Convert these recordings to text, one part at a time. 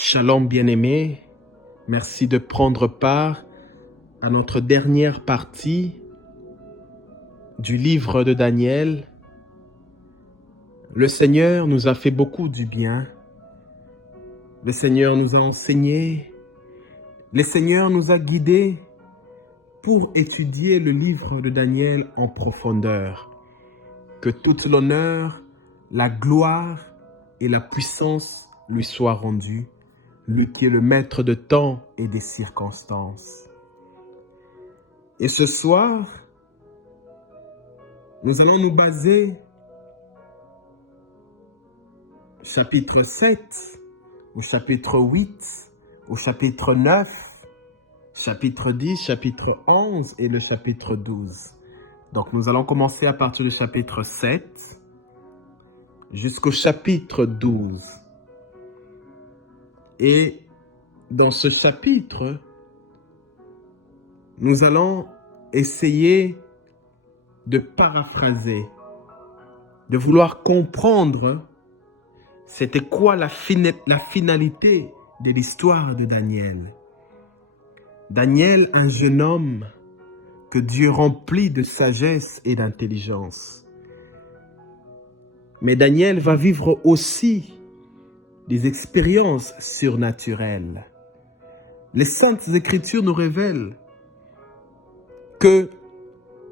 Shalom bien-aimés, merci de prendre part à notre dernière partie du livre de Daniel. Le Seigneur nous a fait beaucoup du bien. Le Seigneur nous a enseigné. Le Seigneur nous a guidés pour étudier le livre de Daniel en profondeur. Que toute l'honneur, la gloire et la puissance lui soient rendues. Lui qui est le maître de temps et des circonstances. Et ce soir, nous allons nous baser chapitre 7, au chapitre 8, au chapitre 9, chapitre 10, chapitre 11 et le chapitre 12. Donc nous allons commencer à partir du chapitre 7 jusqu'au chapitre 12. Et dans ce chapitre, nous allons essayer de paraphraser, de vouloir comprendre c'était quoi la finalité de l'histoire de Daniel. Daniel, un jeune homme que Dieu remplit de sagesse et d'intelligence. Mais Daniel va vivre aussi des expériences surnaturelles. Les Saintes Écritures nous révèlent que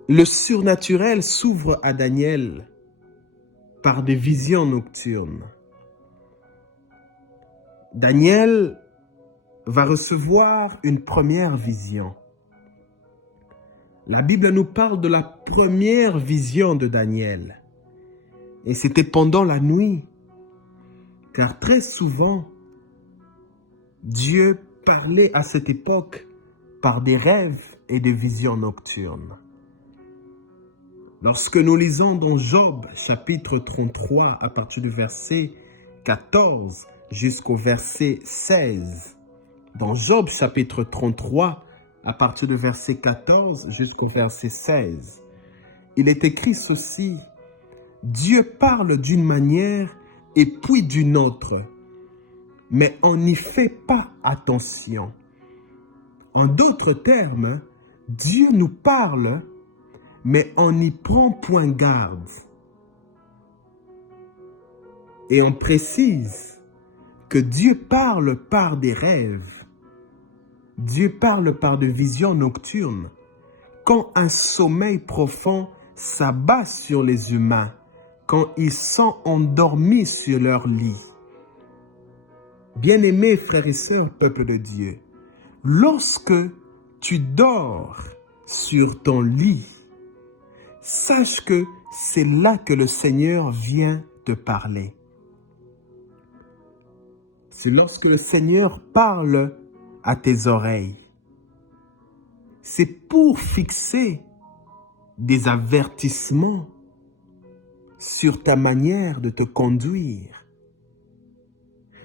le surnaturel s'ouvre à Daniel par des visions nocturnes. Daniel va recevoir une première vision. La Bible nous parle de la première vision de Daniel. Et c'était pendant la nuit. Car très souvent, Dieu parlait à cette époque par des rêves et des visions nocturnes. Lorsque nous lisons dans Job, chapitre 33, à partir du verset 14 jusqu'au verset 16, dans Job, chapitre 33, à partir du verset 14 jusqu'au verset 16, il est écrit ceci: « Dieu parle d'une manière et puis d'une autre, mais on n'y fait pas attention. » En d'autres termes, Dieu nous parle, mais on n'y prend point garde. Et on précise que Dieu parle par des rêves. Dieu parle par des visions nocturnes, quand un sommeil profond s'abat sur les humains, quand ils sont endormis sur leur lit. Bien-aimés frères et sœurs, peuple de Dieu, lorsque tu dors sur ton lit, sache que c'est là que le Seigneur vient te parler. C'est lorsque le Seigneur parle à tes oreilles. C'est pour fixer des avertissements sur ta manière de te conduire.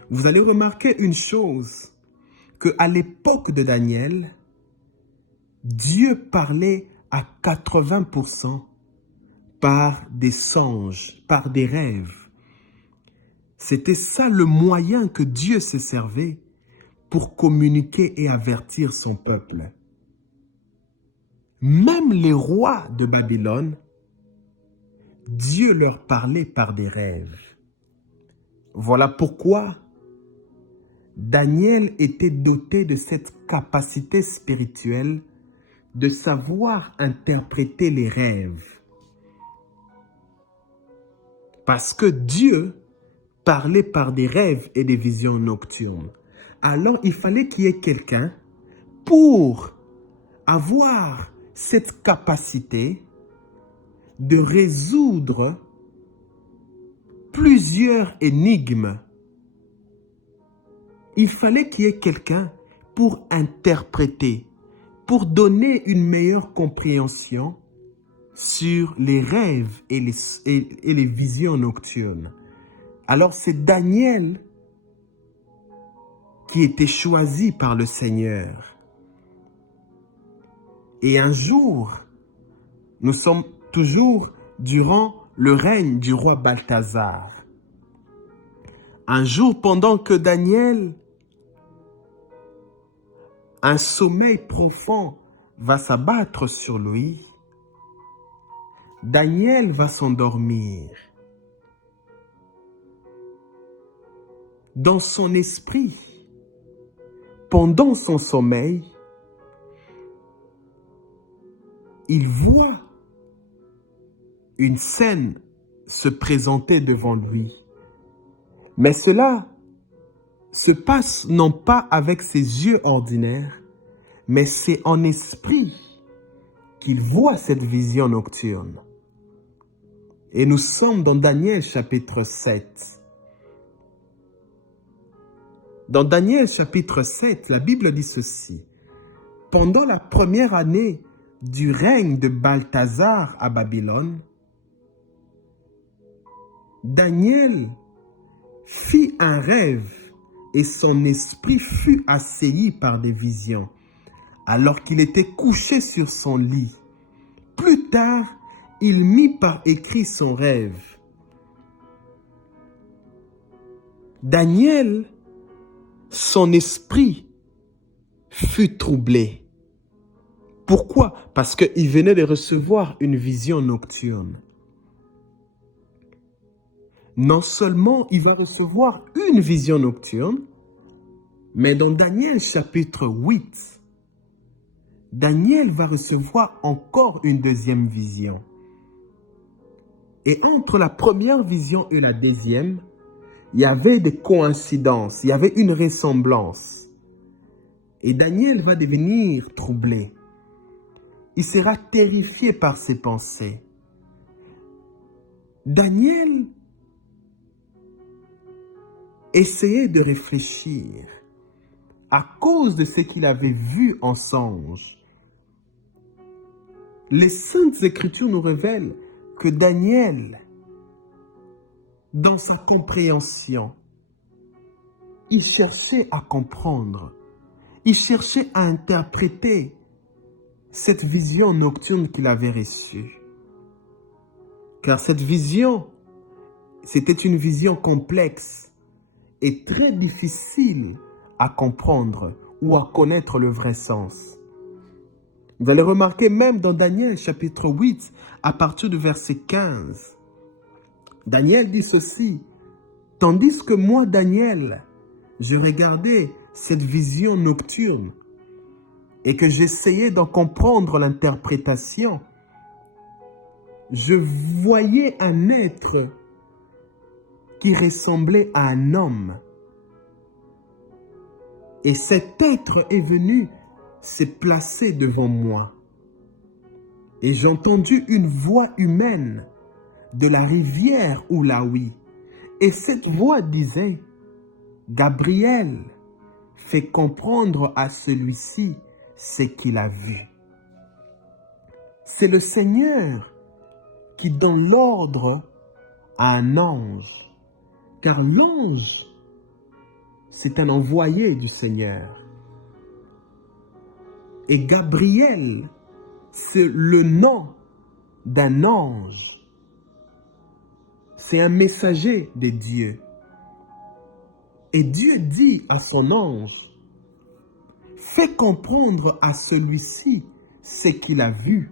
Vous allez remarquer une chose, qu'à l'époque de Daniel, Dieu parlait à 80% par des songes, par des rêves. C'était ça le moyen que Dieu se servait pour communiquer et avertir son peuple. Même les rois de Babylone, Dieu leur parlait par des rêves. Voilà pourquoi Daniel était doté de cette capacité spirituelle de savoir interpréter les rêves. Parce que Dieu parlait par des rêves et des visions nocturnes. Alors il fallait qu'il y ait quelqu'un pour avoir cette capacité de résoudre plusieurs énigmes. Il fallait qu'il y ait quelqu'un pour interpréter, pour donner une meilleure compréhension sur les rêves et les visions nocturnes. Alors c'est Daniel qui était choisi par le Seigneur. Et un jour, nous sommes toujours durant le règne du roi Balthazar. Un jour, pendant que Daniel un sommeil profond va s'abattre sur lui. Daniel va s'endormir. Dans son esprit, pendant son sommeil, il voit une scène se présenter devant lui. Mais cela se passe non pas avec ses yeux ordinaires, mais c'est en esprit qu'il voit cette vision nocturne. Et nous sommes dans Daniel chapitre 7. Dans Daniel chapitre 7, la Bible dit ceci. Pendant la première année du règne de Balthazar à Babylone, Daniel fit un rêve et son esprit fut assailli par des visions, alors qu'il était couché sur son lit. Plus tard, il mit par écrit son rêve. Daniel, son esprit fut troublé. Pourquoi? Parce qu'il venait de recevoir une vision nocturne. Non seulement il va recevoir une vision nocturne, mais dans Daniel chapitre 8, Daniel va recevoir encore une deuxième vision. Et entre la première vision et la deuxième, il y avait des coïncidences, il y avait une ressemblance. Et Daniel va devenir troublé. Il sera terrifié par ses pensées. Daniel essayait de réfléchir à cause de ce qu'il avait vu en songe. Les Saintes Écritures nous révèlent que Daniel, dans sa compréhension, il cherchait à comprendre, il cherchait à interpréter cette vision nocturne qu'il avait reçue. Car cette vision, c'était une vision complexe et très difficile à comprendre ou à connaître le vrai sens. Vous allez remarquer même dans Daniel chapitre 8, à partir du verset 15, Daniel dit ceci, « Tandis que moi, Daniel, je regardais cette vision nocturne et que j'essayais d'en comprendre l'interprétation, je voyais un être qui ressemblait à un homme. Et cet être est venu se placer devant moi. Et j'ai entendu une voix humaine de la rivière Oulaoui. Et cette voix disait, « Gabriel, fais comprendre à celui-ci ce qu'il a vu. » C'est le Seigneur qui donne l'ordre à un ange. Car l'ange, c'est un envoyé du Seigneur. Et Gabriel, c'est le nom d'un ange. C'est un messager de Dieu. Et Dieu dit à son ange, « Fais comprendre à celui-ci ce qu'il a vu.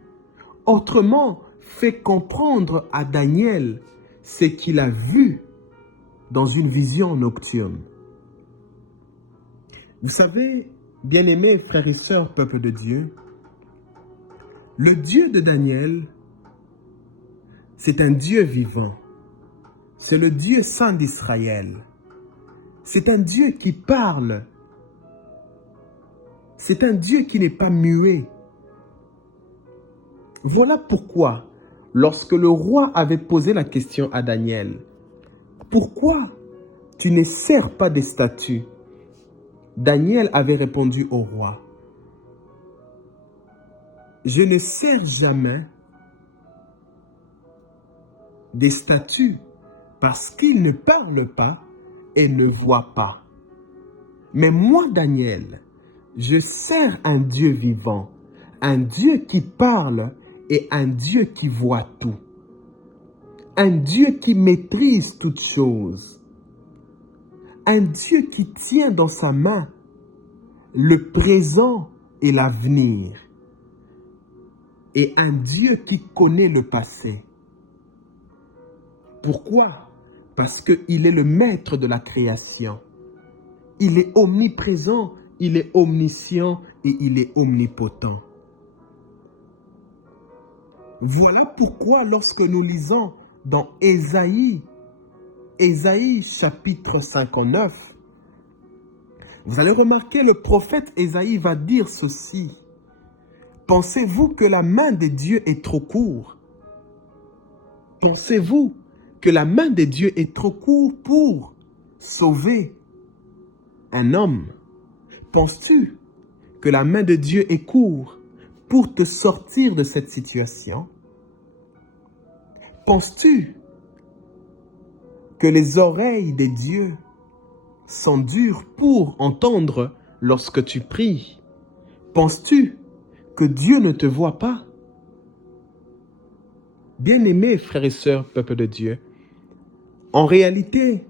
Autrement, fais comprendre à Daniel ce qu'il a vu dans une vision nocturne. » Vous savez, bien-aimés frères et sœurs, peuple de Dieu, le Dieu de Daniel, c'est un Dieu vivant. C'est le Dieu saint d'Israël. C'est un Dieu qui parle. C'est un Dieu qui n'est pas muet. Voilà pourquoi, lorsque le roi avait posé la question à Daniel, « Pourquoi tu ne sers pas des statues ?» Daniel avait répondu au roi, « Je ne sers jamais des statues parce qu'ils ne parlent pas et ne voient pas. Mais moi, Daniel, je sers un Dieu vivant, un Dieu qui parle et un Dieu qui voit tout. Un Dieu qui maîtrise toutes choses. Un Dieu qui tient dans sa main le présent et l'avenir, et un Dieu qui connaît le passé. Pourquoi? Parce qu'il est le maître de la création. Il est omniprésent, il est omniscient et il est omnipotent. Voilà pourquoi lorsque nous lisons dans Ésaïe chapitre 59, vous allez remarquer le prophète Ésaïe va dire ceci. Pensez-vous que la main de Dieu est trop courte? Pensez-vous que la main de Dieu est trop courte pour sauver un homme? Penses-tu que la main de Dieu est courte pour te sortir de cette situation? Penses-tu que les oreilles de Dieu sont dures pour entendre lorsque tu pries? Penses-tu que Dieu ne te voit pas? Bien-aimés frères et sœurs, peuple de Dieu, en réalité,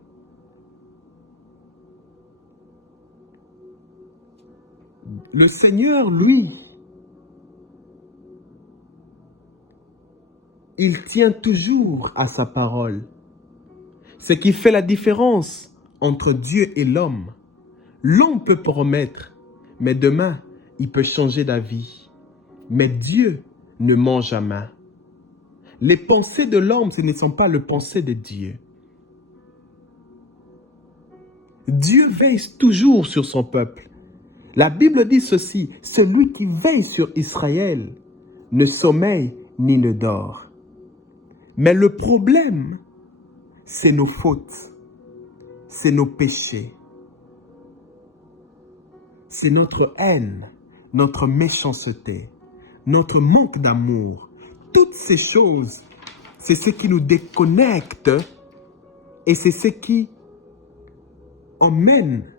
le Seigneur, lui, il tient toujours à sa parole. Ce qui fait la différence entre Dieu et l'homme. L'homme peut promettre, mais demain, il peut changer d'avis. Mais Dieu ne ment jamais. Les pensées de l'homme, ce ne sont pas les pensées de Dieu. Dieu veille toujours sur son peuple. La Bible dit ceci, celui qui veille sur Israël ne sommeille ni ne dort. Mais le problème, c'est nos fautes, c'est nos péchés, c'est notre haine, notre méchanceté, notre manque d'amour. Toutes ces choses, c'est ce qui nous déconnecte et c'est ce qui emmène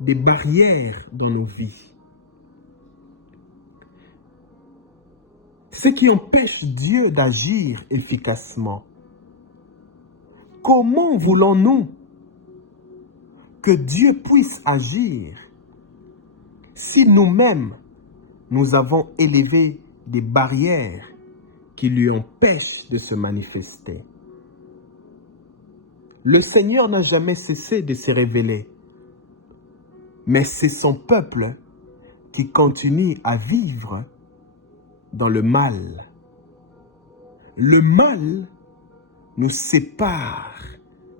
des barrières dans nos vies. Ce qui empêche Dieu d'agir efficacement. Comment voulons-nous que Dieu puisse agir si nous-mêmes, nous avons élevé des barrières qui lui empêchent de se manifester? Le Seigneur n'a jamais cessé de se révéler, mais c'est son peuple qui continue à vivre dans le mal. Le mal nous sépare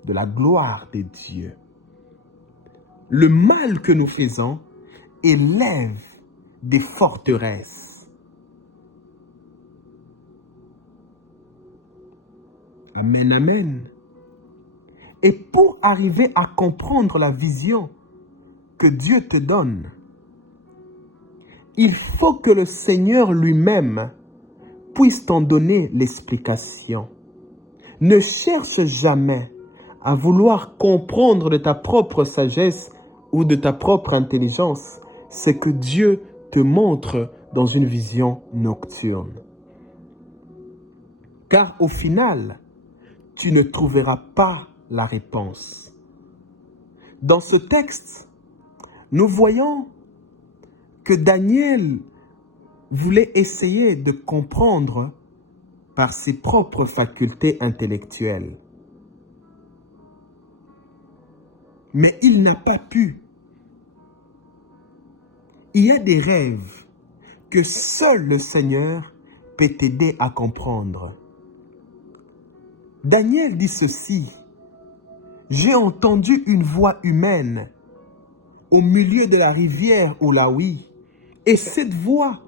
de la gloire de Dieu. Le mal que nous faisons élève des forteresses. Amen, amen. Et pour arriver à comprendre la vision que Dieu te donne, il faut que le Seigneur lui-même puisse t'en donner l'explication. Ne cherche jamais à vouloir comprendre de ta propre sagesse ou de ta propre intelligence ce que Dieu te montre dans une vision nocturne. Car au final, tu ne trouveras pas la réponse. Dans ce texte, nous voyons que Daniel voulait essayer de comprendre par ses propres facultés intellectuelles. Mais il n'a pas pu. Il y a des rêves que seul le Seigneur peut t'aider à comprendre. Daniel dit ceci, « J'ai entendu une voix humaine au milieu de la rivière Oulaoui, et cette voix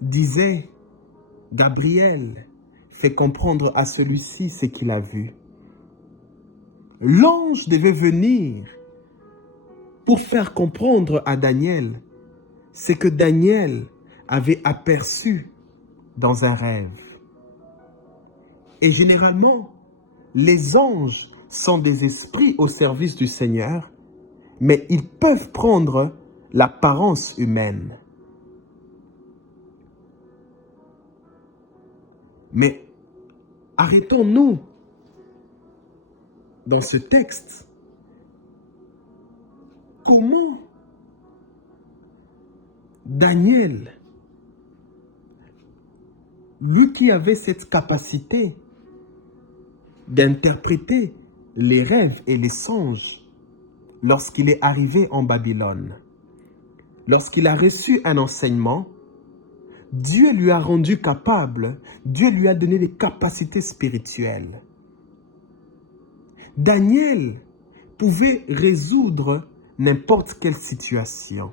disait, « Gabriel, fais comprendre à celui-ci ce qu'il a vu. » L'ange devait venir pour faire comprendre à Daniel ce que Daniel avait aperçu dans un rêve. Et généralement, les anges sont des esprits au service du Seigneur, mais ils peuvent prendre l'apparence humaine. Mais arrêtons-nous dans ce texte. Comment Daniel, lui qui avait cette capacité d'interpréter les rêves et les songes lorsqu'il est arrivé en Babylone, lorsqu'il a reçu un enseignement, Dieu lui a rendu capable, Dieu lui a donné des capacités spirituelles. Daniel pouvait résoudre n'importe quelle situation.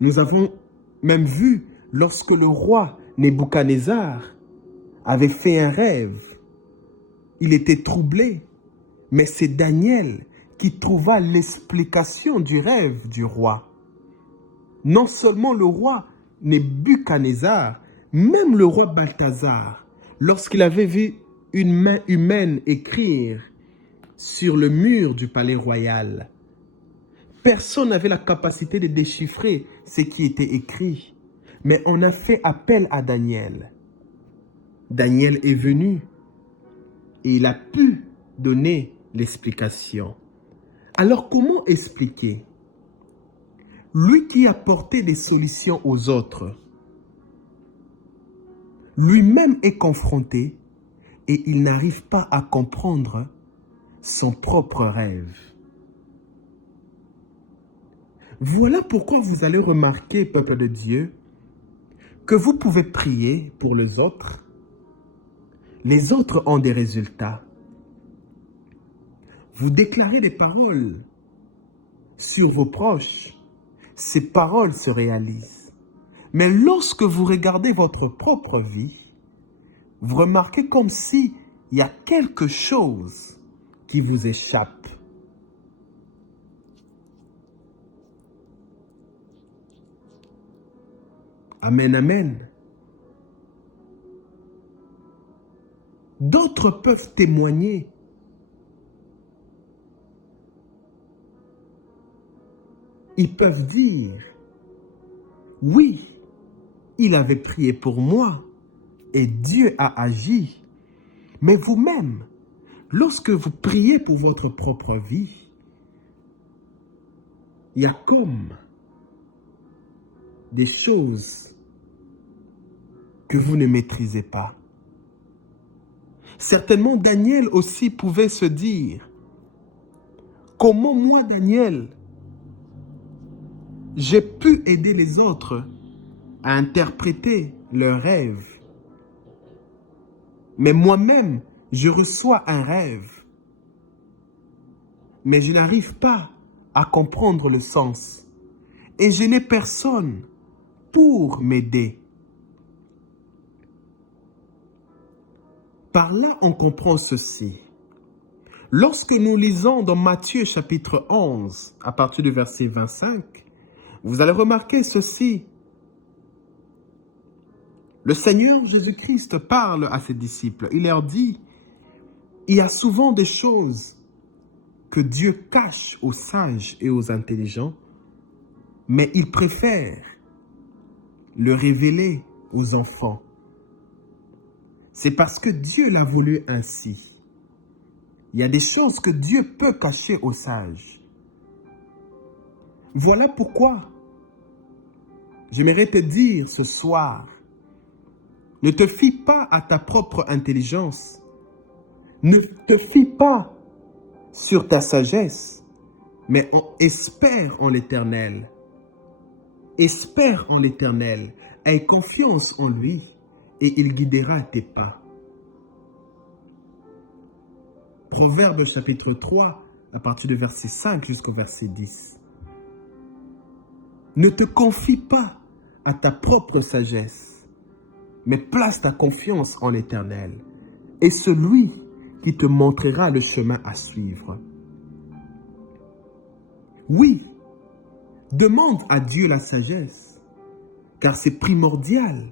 Nous avons même vu lorsque le roi Nebuchadnezzar avait fait un rêve, il était troublé, mais c'est Daniel qui trouva l'explication du rêve du roi. Non seulement le roi Nebuchadnezzar, même le roi Balthazar, lorsqu'il avait vu une main humaine écrire sur le mur du palais royal, personne n'avait la capacité de déchiffrer ce qui était écrit. Mais on a fait appel à Daniel. Daniel est venu et il a pu donner l'explication. Alors comment expliquer? Lui qui a porté des solutions aux autres, lui-même est confronté et il n'arrive pas à comprendre son propre rêve. Voilà pourquoi vous allez remarquer, peuple de Dieu, que vous pouvez prier pour les autres ont des résultats. Vous déclarez des paroles sur vos proches, ces paroles se réalisent. Mais lorsque vous regardez votre propre vie, vous remarquez comme s'il y a quelque chose qui vous échappe. Amen, amen. D'autres peuvent témoigner. Ils peuvent dire, oui, il avait prié pour moi et Dieu a agi. Mais vous-même, lorsque vous priez pour votre propre vie, il y a comme des choses que vous ne maîtrisez pas. Certainement, Daniel aussi pouvait se dire, comment moi, Daniel, j'ai pu aider les autres à interpréter leurs rêves. Mais moi-même, je reçois un rêve, mais je n'arrive pas à comprendre le sens. Et je n'ai personne pour m'aider. Par là, on comprend ceci. Lorsque nous lisons dans Matthieu chapitre 11, à partir du verset 25, vous allez remarquer ceci. Le Seigneur Jésus-Christ parle à ses disciples. Il leur dit, il y a souvent des choses que Dieu cache aux sages et aux intelligents, mais il préfère le révéler aux enfants. C'est parce que Dieu l'a voulu ainsi. Il y a des choses que Dieu peut cacher aux sages. Voilà pourquoi j'aimerais te dire ce soir, ne te fie pas à ta propre intelligence. Ne te fie pas sur ta sagesse, mais espère en l'Éternel. Espère en l'Éternel, aie confiance en lui et il guidera tes pas. Proverbe chapitre 3, à partir du verset 5 jusqu'au verset 10. Ne te confie pas à ta propre sagesse, mais place ta confiance en l'Éternel et celui qui te montrera le chemin à suivre. Oui, demande à Dieu la sagesse, car c'est primordial.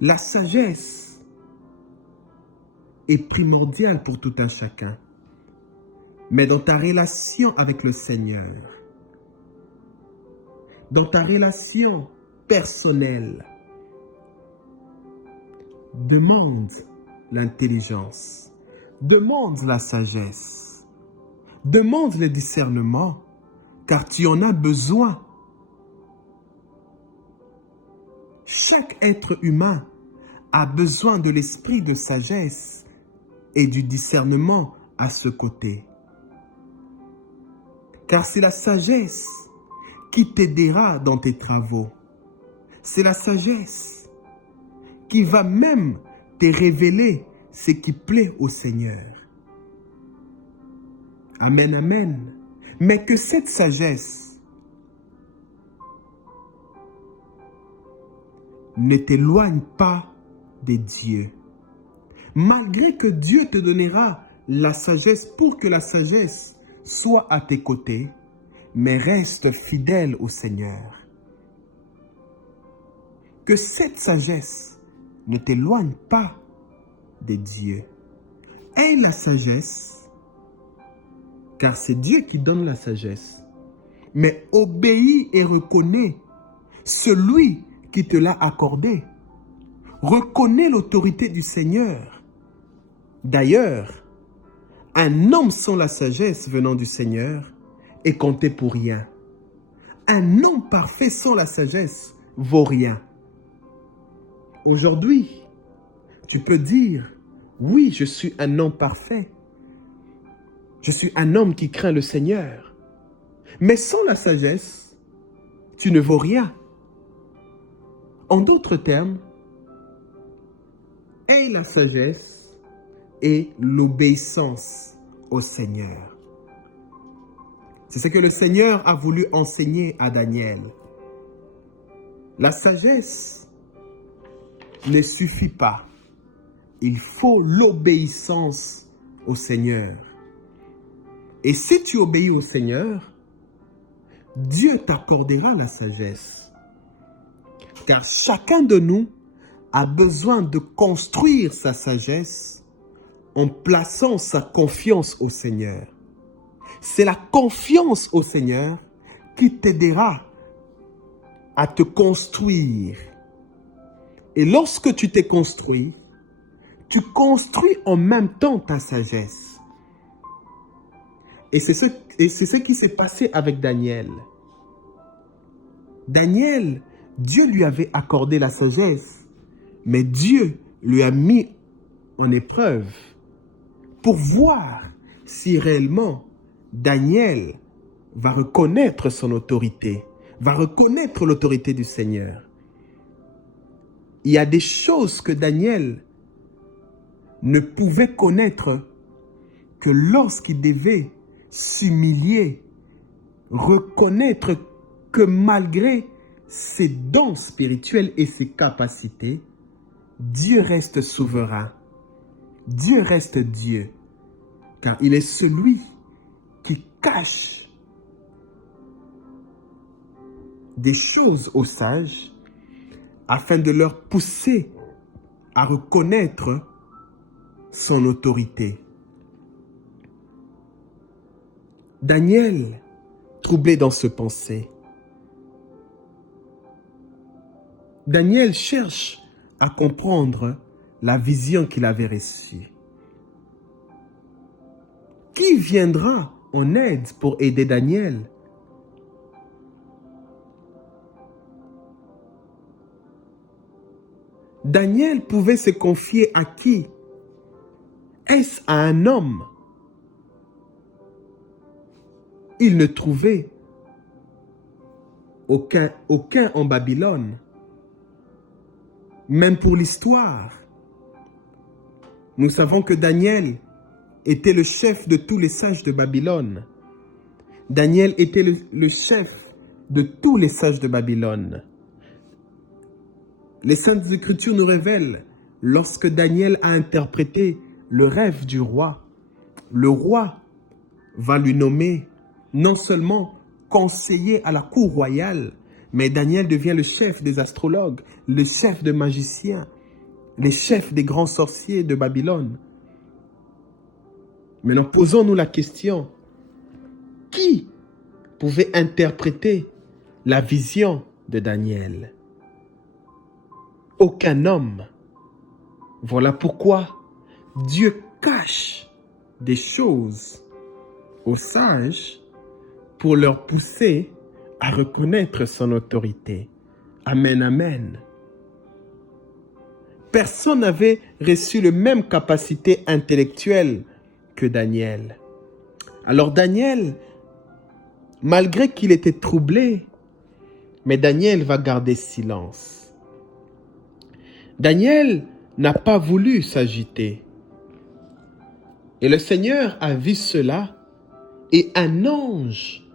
La sagesse est primordiale pour tout un chacun. Mais dans ta relation avec le Seigneur, dans ta relation personnelle, demande l'intelligence, demande la sagesse, demande le discernement, car tu en as besoin. Chaque être humain a besoin de l'esprit de sagesse et du discernement à ce côté. Car c'est la sagesse qui t'aidera dans tes travaux. C'est la sagesse qui va même te révéler ce qui plaît au Seigneur. Amen, amen. Mais que cette sagesse ne t'éloigne pas de Dieu. Malgré que Dieu te donnera la sagesse pour que la sagesse soit à tes côtés, mais reste fidèle au Seigneur. Que cette sagesse ne t'éloigne pas de Dieu. Aie la sagesse, car c'est Dieu qui donne la sagesse. Mais obéis et reconnais celui qui te l'a accordé. Reconnais l'autorité du Seigneur. D'ailleurs, un homme sans la sagesse venant du Seigneur est compté pour rien. Un homme parfait sans la sagesse vaut rien. Aujourd'hui, tu peux dire, oui, je suis un homme parfait. Je suis un homme qui craint le Seigneur. Mais sans la sagesse, tu ne vaux rien. En d'autres termes, aie la sagesse et l'obéissance au Seigneur. C'est ce que le Seigneur a voulu enseigner à Daniel. La sagesse ne suffit pas. Il faut l'obéissance au Seigneur. Et si tu obéis au Seigneur, Dieu t'accordera la sagesse. Car chacun de nous a besoin de construire sa sagesse en plaçant sa confiance au Seigneur. C'est la confiance au Seigneur qui t'aidera à te construire. Et lorsque tu t'es construit, tu construis en même temps ta sagesse. Et c'est ce qui s'est passé avec Daniel. Daniel, Dieu lui avait accordé la sagesse, mais Dieu lui a mis en épreuve pour voir si réellement Daniel va reconnaître son autorité, va reconnaître l'autorité du Seigneur. Il y a des choses que Daniel ne pouvait connaître que lorsqu'il devait s'humilier, reconnaître que malgré ses dons spirituels et ses capacités, Dieu reste souverain. Dieu reste Dieu, car il est celui qui cache des choses aux sages afin de leur pousser à reconnaître son autorité. Daniel, troublé dans ce pensée, Daniel cherche à comprendre la vision qu'il avait reçue. Qui viendra en aide pour aider Daniel? Daniel pouvait se confier à qui? Est-ce à un homme? Il ne trouvait aucun en Babylone. Même pour l'histoire, nous savons que Daniel était le chef de tous les sages de Babylone. Daniel était le chef de tous les sages de Babylone. Les Saintes Écritures nous révèlent, lorsque Daniel a interprété le rêve du roi, le roi va lui nommer non seulement conseiller à la cour royale, mais Daniel devient le chef des astrologues, le chef des magiciens, le chef des grands sorciers de Babylone. Maintenant, posons-nous la question, qui pouvait interpréter la vision de Daniel? Aucun homme. Voilà pourquoi Dieu cache des choses aux sages pour leur pousser à reconnaître son autorité. Amen, amen. Personne n'avait reçu la même capacité intellectuelle que Daniel. Alors Daniel, malgré qu'il était troublé, mais Daniel va garder silence. Daniel n'a pas voulu s'agiter. Et le Seigneur a vu cela, et un ange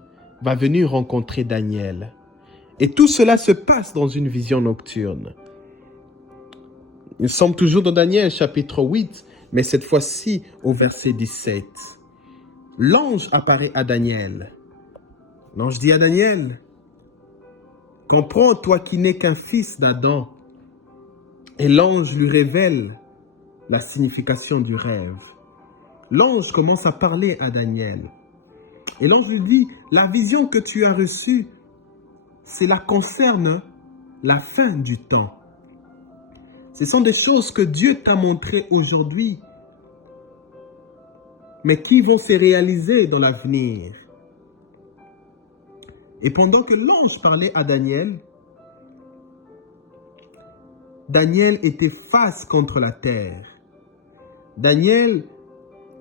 va venir rencontrer Daniel. Et tout cela se passe dans une vision nocturne. Nous sommes toujours dans Daniel chapitre 8, mais cette fois-ci au verset 17. L'ange apparaît à Daniel. L'ange dit à Daniel, « Comprends, toi qui n'es qu'un fils d'Adam. » Et l'ange lui révèle la signification du rêve. L'ange commence à parler à Daniel. Et l'ange lui dit, « La vision que tu as reçue, cela concerne la fin du temps. Ce sont des choses que Dieu t'a montrées aujourd'hui, mais qui vont se réaliser dans l'avenir. » Et pendant que l'ange parlait à Daniel, Daniel était face contre la terre. Daniel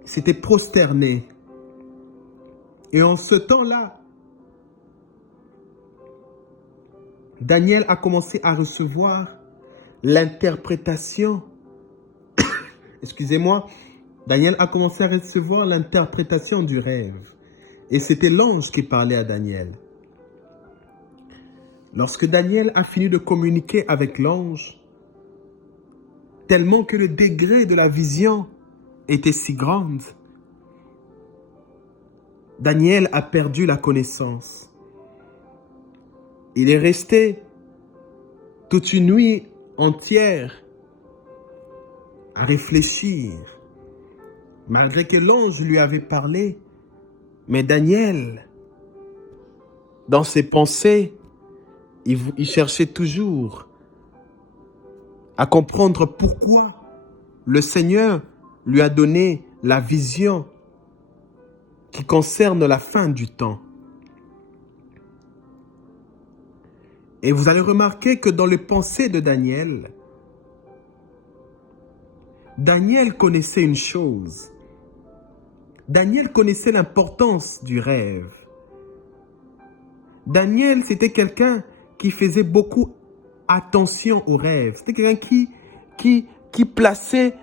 s'était prosterné. Et en ce temps-là, Daniel a commencé à recevoir l'interprétation. Excusez-moi. Daniel a commencé à recevoir l'interprétation du rêve. Et c'était l'ange qui parlait à Daniel. Lorsque Daniel a fini de communiquer avec l'ange, tellement que le degré de la vision était si grand, Daniel a perdu la connaissance. Il est resté toute une nuit entière à réfléchir, malgré que l'ange lui avait parlé. Mais Daniel, dans ses pensées, il cherchait toujours à comprendre pourquoi le Seigneur lui a donné la vision qui concerne la fin du temps. Et vous allez remarquer que dans les pensées de Daniel, Daniel connaissait une chose. Daniel connaissait l'importance du rêve. Daniel, c'était quelqu'un qui faisait beaucoup attention aux rêves. C'était quelqu'un qui plaçait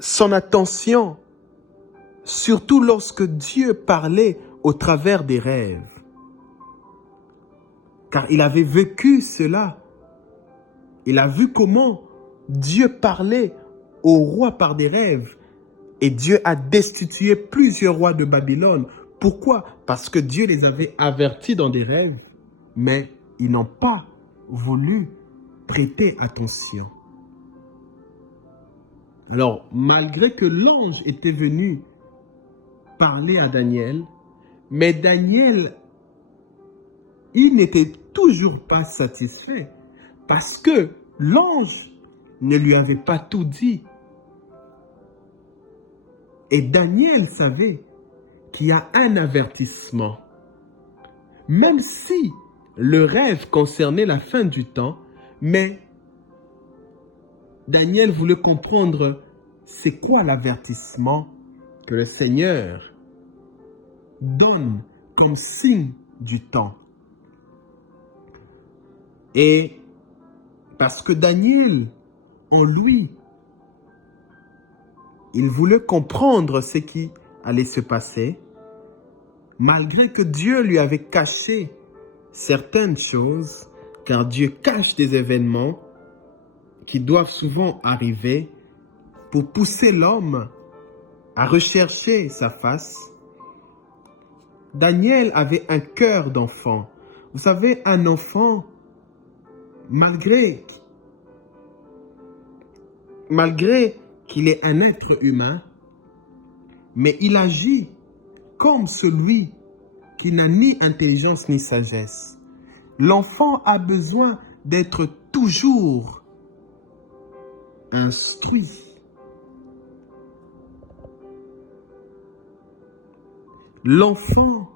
son attention, surtout lorsque Dieu parlait au travers des rêves. Car il avait vécu cela. Il a vu comment Dieu parlait au roi par des rêves. Et Dieu a destitué plusieurs rois de Babylone. Pourquoi? Parce que Dieu les avait avertis dans des rêves, mais ils n'ont pas voulu prêter attention. Alors, malgré que l'ange était venu parler à Daniel, mais Daniel, il n'était toujours pas satisfait parce que l'ange ne lui avait pas tout dit. Et Daniel savait qu'il y a un avertissement. Même si le rêve concernait la fin du temps, mais Daniel voulait comprendre c'est quoi l'avertissement que le Seigneur donne comme signe du temps. Et parce que Daniel, en lui, il voulait comprendre ce qui allait se passer, malgré que Dieu lui avait caché certaines choses, car Dieu cache des événements qui doivent souvent arriver pour pousser l'homme à rechercher sa face. Daniel avait un cœur d'enfant. Vous savez, un enfant, malgré qu'il est un être humain, mais il agit comme celui qui n'a ni intelligence ni sagesse. L'enfant a besoin d'être toujours instruit. L'enfant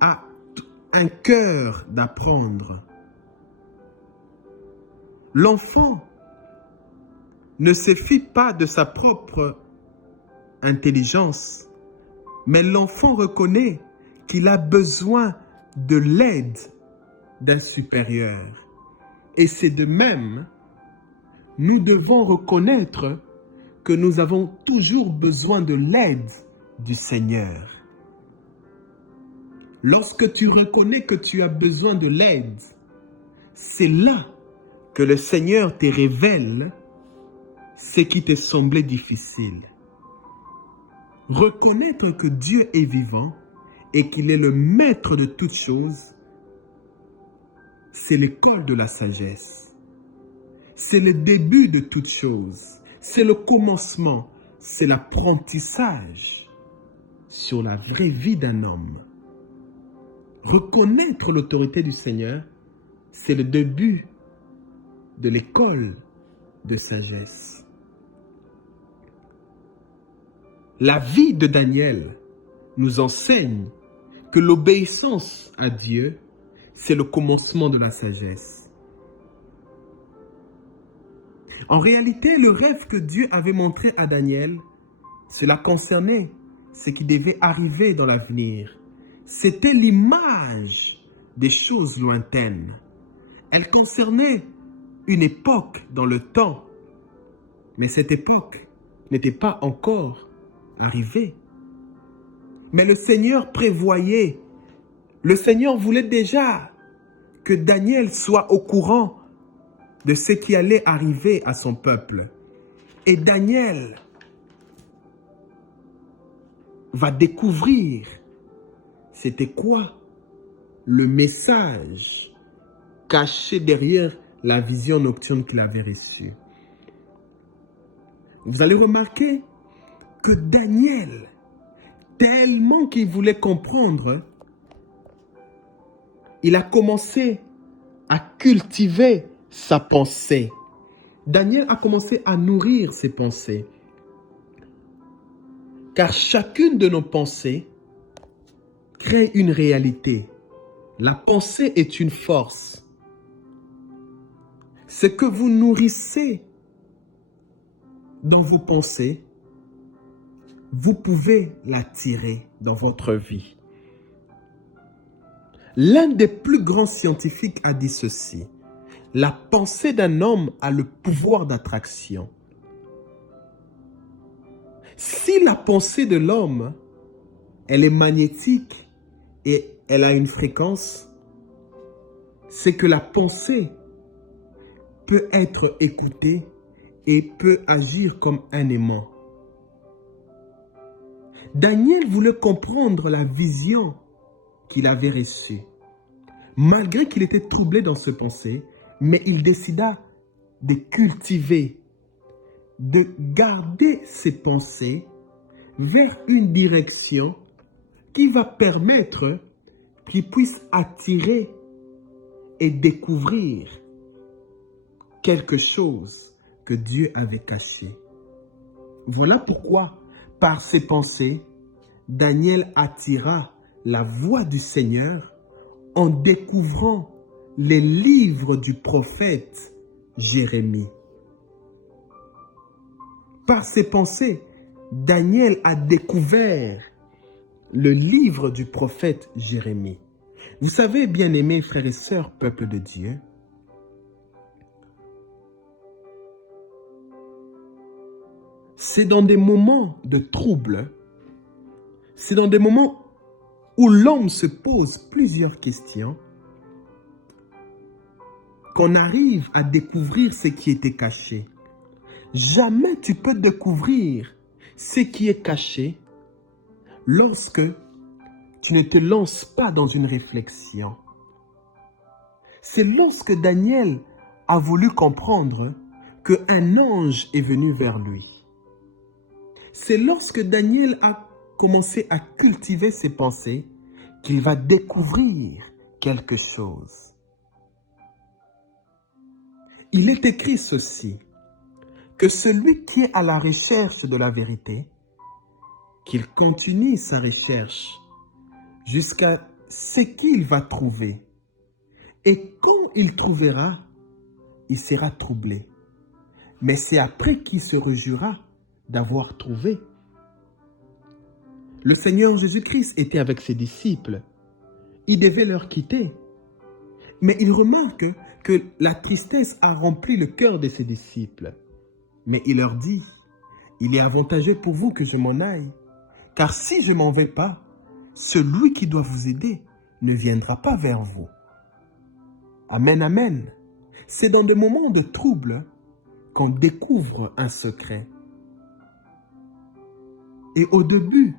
a un cœur d'apprendre. L'enfant ne se fie pas de sa propre intelligence, mais l'enfant reconnaît qu'il a besoin de l'aide d'un supérieur. Et c'est de même, nous devons reconnaître que nous avons toujours besoin de l'aide du Seigneur. Lorsque tu reconnais que tu as besoin de l'aide, c'est là que le Seigneur te révèle ce qui te semblait difficile. Reconnaître que Dieu est vivant et qu'il est le maître de toutes choses, c'est l'école de la sagesse. C'est le début de toutes choses. C'est le commencement. C'est l'apprentissage sur la vraie vie d'un homme. Reconnaître l'autorité du Seigneur, c'est le début de l'école de sagesse. La vie de Daniel nous enseigne que l'obéissance à Dieu, c'est le commencement de la sagesse. En réalité, le rêve que Dieu avait montré à Daniel, cela concernait ce qui devait arriver dans l'avenir. C'était l'image des choses lointaines. Elle concernait une époque dans le temps, mais cette époque n'était pas encore arrivée. Mais le Seigneur prévoyait, le Seigneur voulait déjà que Daniel soit au courant de ce qui allait arriver à son peuple. Et Daniel va découvrir c'était quoi le message caché derrière la vision nocturne qu'il avait reçue. Vous allez remarquer que Daniel, tellement qu'il voulait comprendre, il a commencé à cultiver sa pensée. Daniel a commencé à nourrir ses pensées. Car chacune de nos pensées crée une réalité. La pensée est une force. Ce que vous nourrissez dans vos pensées, vous pouvez l'attirer dans votre vie. L'un des plus grands scientifiques a dit ceci: la pensée d'un homme a le pouvoir d'attraction. Si la pensée de l'homme, elle est magnétique et elle a une fréquence, c'est que la pensée peut être écoutée et peut agir comme un aimant. Daniel voulait comprendre la vision qu'il avait reçue. Malgré qu'il était troublé dans ses pensées, mais il décida de cultiver, de garder ses pensées vers une direction qui va permettre qu'il puisse attirer et découvrir quelque chose que Dieu avait caché. Voilà pourquoi, par ses pensées, Daniel attira la voix du Seigneur en découvrant les livres du prophète Jérémie. Par ses pensées, Daniel a découvert le livre du prophète Jérémie. Vous savez, bien-aimés frères et sœurs, peuple de Dieu, c'est dans des moments de trouble, c'est dans des moments où l'homme se pose plusieurs questions, qu'on arrive à découvrir ce qui était caché. Jamais tu peux découvrir ce qui est caché lorsque tu ne te lances pas dans une réflexion. C'est lorsque Daniel a voulu comprendre qu'un ange est venu vers lui. C'est lorsque Daniel a commencé à cultiver ses pensées qu'il va découvrir quelque chose. Il est écrit ceci, que celui qui est à la recherche de la vérité, qu'il continue sa recherche jusqu'à ce qu'il va trouver. Et quand il trouvera, il sera troublé. Mais c'est après qu'il se réjouira d'avoir trouvé. Le Seigneur Jésus-Christ était avec ses disciples. Il devait leur quitter. Mais il remarque que la tristesse a rempli le cœur de ses disciples. Mais il leur dit, il est avantageux pour vous que je m'en aille. Car si je ne m'en vais pas, celui qui doit vous aider ne viendra pas vers vous. Amen, amen. C'est dans des moments de trouble qu'on découvre un secret. Et au début,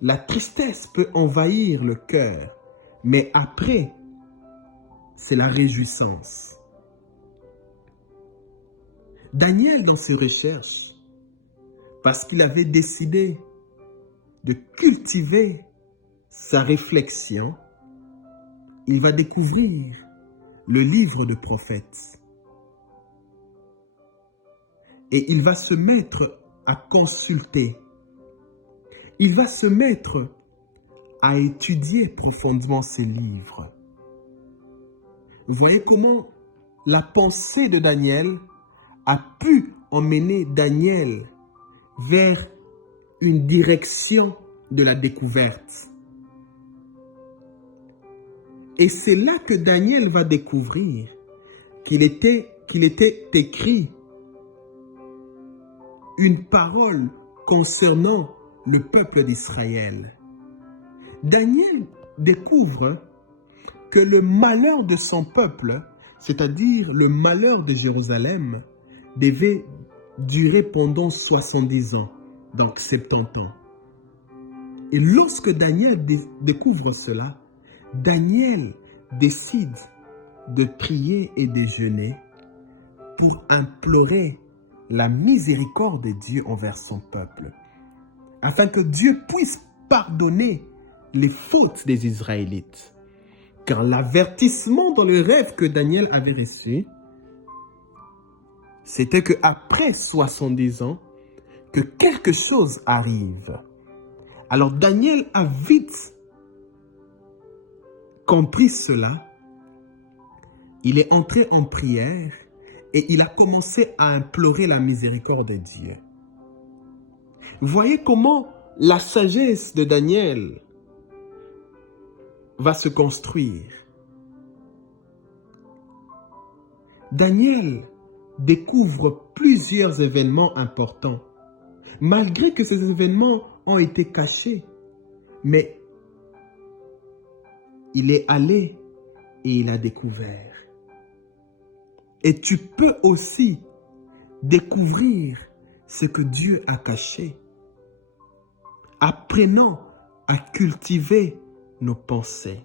la tristesse peut envahir le cœur, mais après, c'est la réjouissance. Daniel, dans ses recherches, parce qu'il avait décidé de cultiver sa réflexion, il va découvrir le livre de prophètes. Et il va se mettre à consulter. Il va se mettre à étudier profondément ces livres. Vous voyez comment la pensée de Daniel a pu emmener Daniel vers une direction de la découverte. Et c'est là que Daniel va découvrir qu'il était écrit une parole concernant le peuple d'Israël. Daniel découvre que le malheur de son peuple, c'est-à-dire le malheur de Jérusalem, devait durer pendant 70 ans, donc 70 ans. Et lorsque Daniel découvre cela, Daniel décide de prier et de jeûner pour implorer la miséricorde de Dieu envers son peuple, afin que Dieu puisse pardonner les fautes des Israélites. Car l'avertissement dans le rêve que Daniel avait reçu, c'était qu'après 70 ans, que quelque chose arrive. Alors Daniel a vite compris cela. Il est entré en prière et il a commencé à implorer la miséricorde de Dieu. Voyez comment la sagesse de Daniel va se construire. Daniel découvre plusieurs événements importants, malgré que ces événements ont été cachés. Mais il est allé et il a découvert. Et tu peux aussi découvrir ce que Dieu a caché. Apprenons à cultiver nos pensées.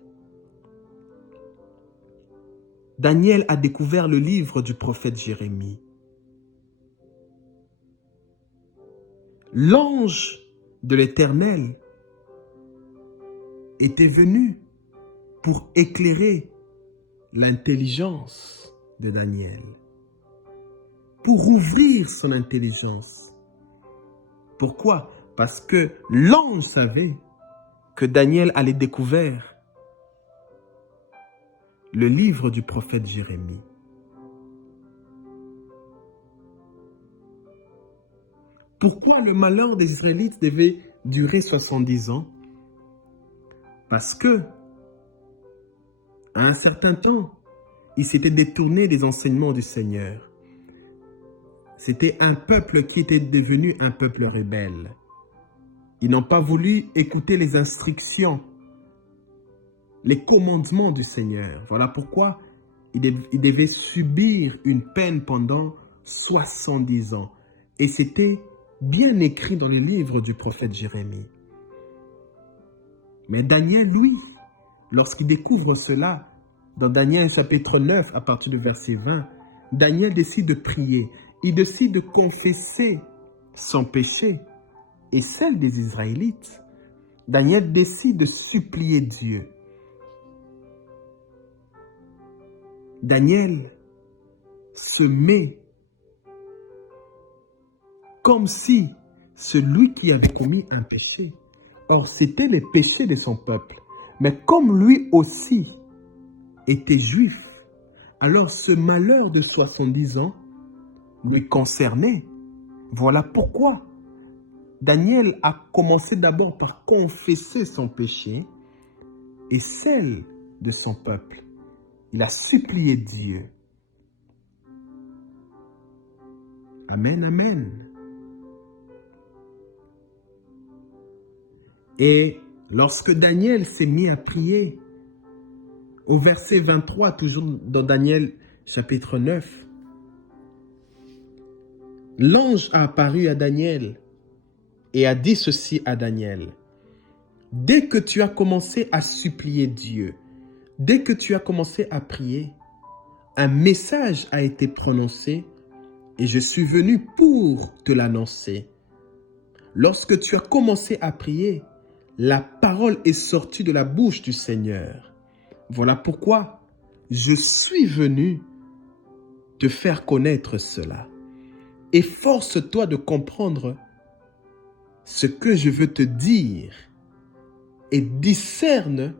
Daniel a découvert le livre du prophète Jérémie. L'ange de l'Éternel était venu pour éclairer l'intelligence de Daniel, pour ouvrir son intelligence. Pourquoi? Parce que l'ange savait que Daniel allait découvrir le livre du prophète Jérémie. Pourquoi le malheur des Israélites devait durer 70 ans? Parce que, à un certain temps, ils s'étaient détournés des enseignements du Seigneur. C'était un peuple qui était devenu un peuple rebelle. Ils n'ont pas voulu écouter les instructions, les commandements du Seigneur. Voilà pourquoi ils devaient subir une peine pendant 70 ans. Et c'était bien écrit dans le livre du prophète Jérémie. Mais Daniel, lui, lorsqu'il découvre cela, dans Daniel chapitre 9, à partir du verset 20, Daniel décide de prier. Il décide de confesser son péché et celle des Israélites. Daniel décide de supplier Dieu. Daniel se met comme si celui qui avait commis un péché. Or, c'était les péchés de son peuple. Mais comme lui aussi était juif, Alors ce malheur de 70 ans lui concernait. Voilà pourquoi Daniel a commencé d'abord par confesser son péché et celle de son peuple. Il a supplié Dieu. Amen, amen. Et lorsque Daniel s'est mis à prier, au verset 23, toujours dans Daniel chapitre 9, l'ange a apparu à Daniel et a dit ceci à Daniel. Dès que tu as commencé à supplier Dieu, dès que tu as commencé à prier, un message a été prononcé et je suis venu pour te l'annoncer. Lorsque tu as commencé à prier, la parole est sortie de la bouche du Seigneur. Voilà pourquoi je suis venu te faire connaître cela. Efforce-toi de comprendre ce que je veux te dire et discerne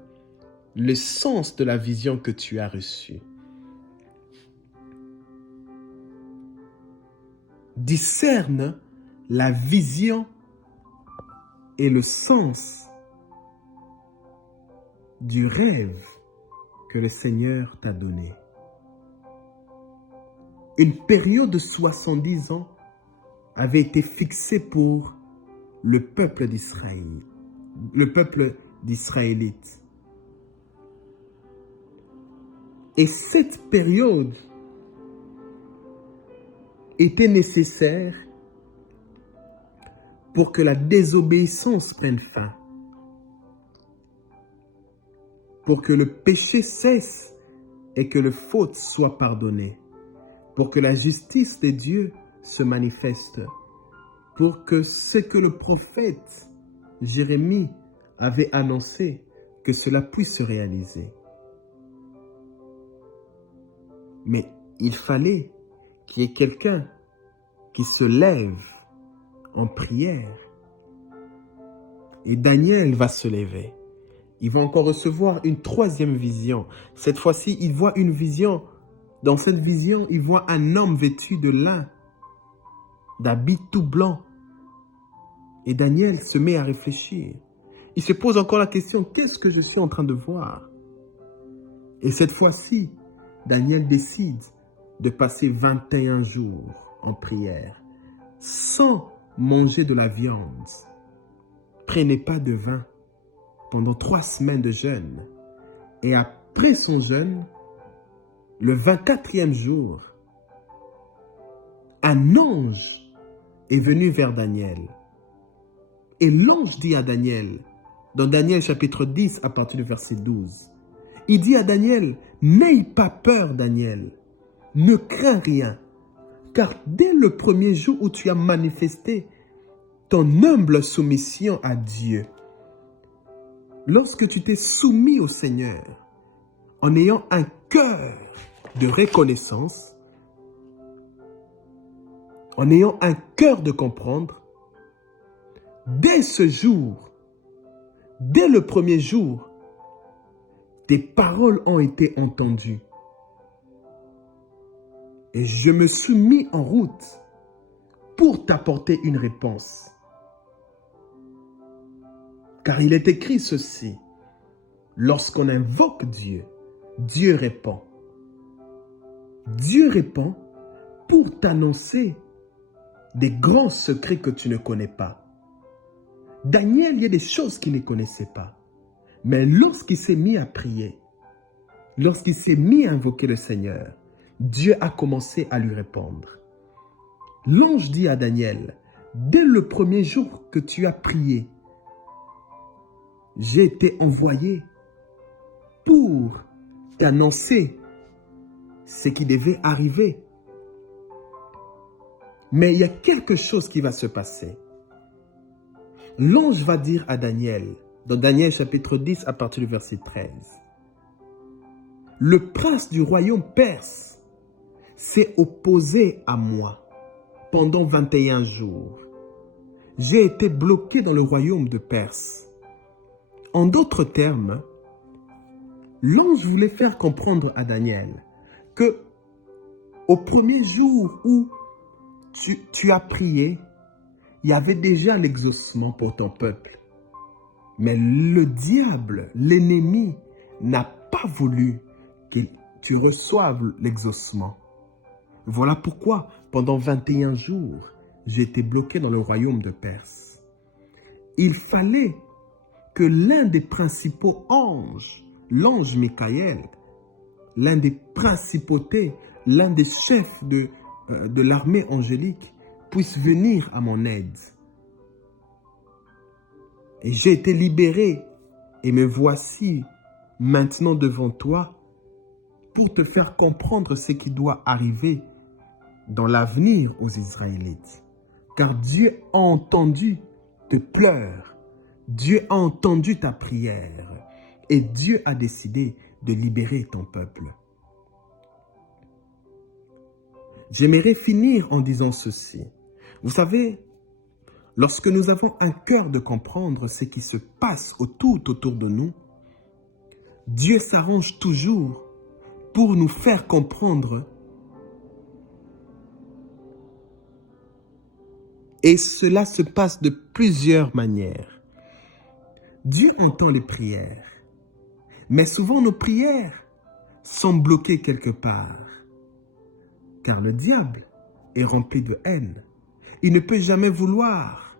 le sens de la vision que tu as reçue. Discerne la vision et le sens du rêve que le Seigneur t'a donné. Une période de 70 ans avait été fixée pour le peuple d'Israël, le peuple d'Israélites. Et cette période était nécessaire pour que la désobéissance prenne fin, pour que le péché cesse et que le faute soit pardonné, pour que la justice de Dieu se manifeste, pour que ce que le prophète Jérémie avait annoncé, que cela puisse se réaliser. Mais il fallait qu'il y ait quelqu'un qui se lève en prière. Et Daniel va se lever. Il va encore recevoir une troisième vision. Cette fois-ci, il voit une vision. Dans cette vision, il voit un homme vêtu de lin, d'habits tout blancs. Et Daniel se met à réfléchir. Il se pose encore la question, qu'est-ce que je suis en train de voir? Et cette fois-ci, Daniel décide de passer 21 jours en prière, sans manger de la viande. Prenez pas de vin pendant 3 semaines de jeûne. Et après son jeûne, le 24e jour, un ange est venu vers Daniel. Et l'ange dit à Daniel, dans Daniel chapitre 10 à partir du verset 12, il dit à Daniel, n'aie pas peur Daniel, ne crains rien, car dès le premier jour où tu as manifesté ton humble soumission à Dieu, lorsque tu t'es soumis au Seigneur, en ayant un cœur de reconnaissance, en ayant un cœur de comprendre, dès ce jour, dès le premier jour, tes paroles ont été entendues. Et je me suis mis en route pour t'apporter une réponse. Car il est écrit ceci, lorsqu'on invoque Dieu, Dieu répond. Dieu répond pour t'annoncer des grands secrets que tu ne connais pas. Daniel, il y a des choses qu'il ne connaissait pas. Mais lorsqu'il s'est mis à prier, lorsqu'il s'est mis à invoquer le Seigneur, Dieu a commencé à lui répondre. L'ange dit à Daniel, dès le premier jour que tu as prié, j'ai été envoyé pour t'annoncer ce qui devait arriver. Mais il y a quelque chose qui va se passer. L'ange va dire à Daniel, dans Daniel chapitre 10 à partir du verset 13, le prince du royaume perse s'est opposé à moi pendant 21 jours. J'ai été bloqué dans le royaume de Perse. En d'autres termes, l'ange voulait faire comprendre à Daniel que au premier jour où tu as prié, il y avait déjà l'exaucement pour ton peuple. Mais le diable, l'ennemi, n'a pas voulu que tu reçoives l'exaucement. Voilà pourquoi, pendant 21 jours, j'ai été bloqué dans le royaume de Perse. Il fallait que l'un des principaux anges, l'ange Michael, l'un des principautés, l'un des chefs de l'armée angélique, puisse venir à mon aide. Et j'ai été libéré et me voici maintenant devant toi pour te faire comprendre ce qui doit arriver dans l'avenir aux Israélites. Car Dieu a entendu tes pleurs, Dieu a entendu ta prière et Dieu a décidé de libérer ton peuple. J'aimerais finir en disant ceci. Vous savez, lorsque nous avons un cœur de comprendre ce qui se passe autour de nous, Dieu s'arrange toujours pour nous faire comprendre. Et cela se passe de plusieurs manières. Dieu entend les prières, mais souvent nos prières sont bloquées quelque part. Car le diable est rempli de haine. Il ne peut jamais vouloir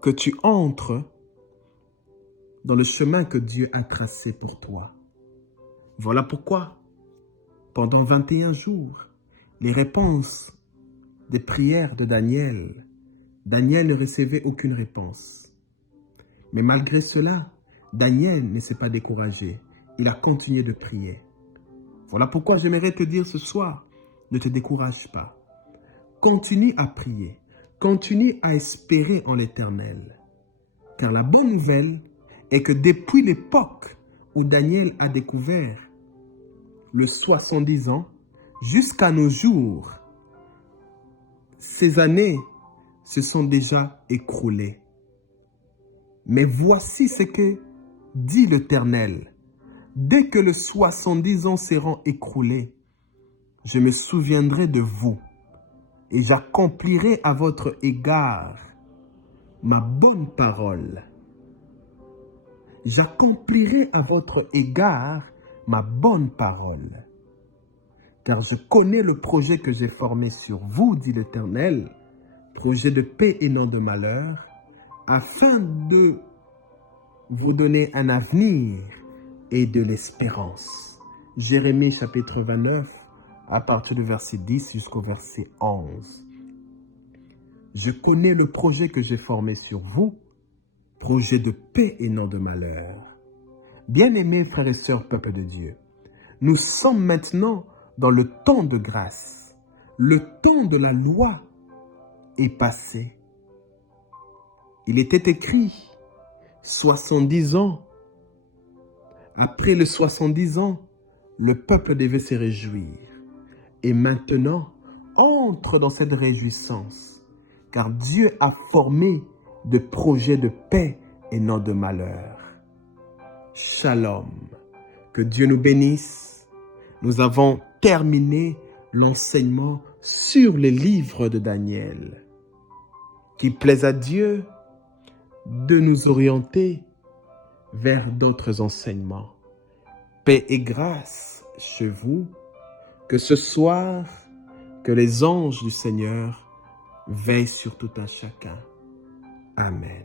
que tu entres dans le chemin que Dieu a tracé pour toi. Voilà pourquoi, pendant 21 jours, les réponses des prières de Daniel ne recevait aucune réponse. Mais malgré cela, Daniel ne s'est pas découragé. Il a continué de prier. Voilà pourquoi j'aimerais te dire ce soir, ne te décourage pas. Continue à prier. Continue à espérer en l'Éternel. Car la bonne nouvelle est que depuis l'époque où Daniel a découvert le 70 ans, jusqu'à nos jours, ces années se sont déjà écroulées. Mais voici ce que dit l'Éternel. Dès que les 70 ans seront écroulés, je me souviendrai de vous et j'accomplirai à votre égard ma bonne parole. J'accomplirai à votre égard ma bonne parole. Car je connais le projet que j'ai formé sur vous, dit l'Éternel, projet de paix et non de malheur, afin de vous donner un avenir et de l'espérance. Jérémie chapitre 29, à partir du verset 10 jusqu'au verset 11. Je connais le projet que j'ai formé sur vous, projet de paix et non de malheur. Bien-aimés frères et sœurs, peuple de Dieu, nous sommes maintenant dans le temps de grâce. Le temps de la loi est passé. Il était écrit 70 ans. Après les 70 ans, le peuple devait se réjouir. Et maintenant, entre dans cette réjouissance, car Dieu a formé des projets de paix et non de malheur. Shalom. Que Dieu nous bénisse. Nous avons terminé l'enseignement sur les livres de Daniel. Qu'il plaise à Dieu de nous orienter vers d'autres enseignements. Paix et grâce chez vous. Que ce soir, que les anges du Seigneur veillent sur tout un chacun. Amen.